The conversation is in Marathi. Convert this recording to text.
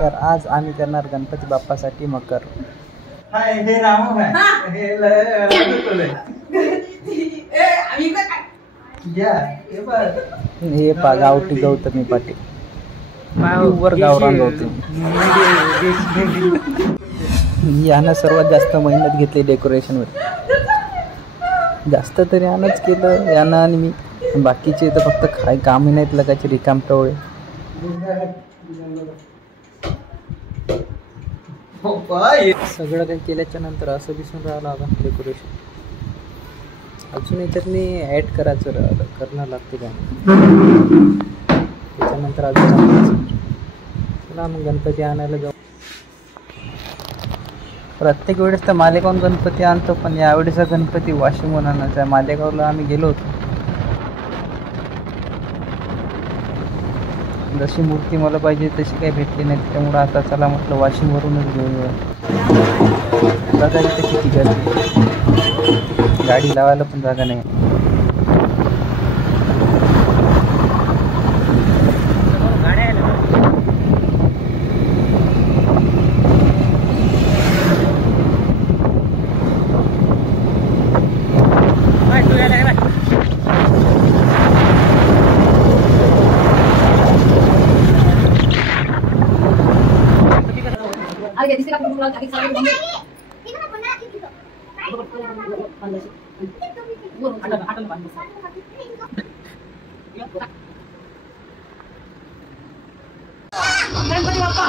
तर आज आम्ही करणार गणपती बाप्पासाठी मकर. हे पा गावठी गौतमी पाटील वर गावरान गौतमी यानं सर्वात जास्त मेहनत घेतली डेकोरेशनवर. जास्त तरी यानंच केलं यानं आणि मी. बाकीचे तर फक्त काय कामही नाहीत लगायचे रिकाम टवळे. सगळं काही केल्याच्या नंतर असं दिसून राहिलं आता डेकोरेशन. अजून याच्यात मी ॲड करणं लागते काय त्याच्यानंतर अजून. चला मग गणपती आणायला जाऊ. प्रत्येक वेळेस तर मालेगावून गणपती आणतो, पण यावेळेचा गणपती वाशिमहून आणायचा आहे. मालेगावला आम्ही गेलो होतो. जशी मूर्ती मला पाहिजे तशी काही भेटली नाही, त्यामुळं आता चला म्हटलं वाशिमवरूनच घेऊया. बघा इथे किती गर्दी, गाडी लावायला पण जागा नाही. गणपती बाप्पा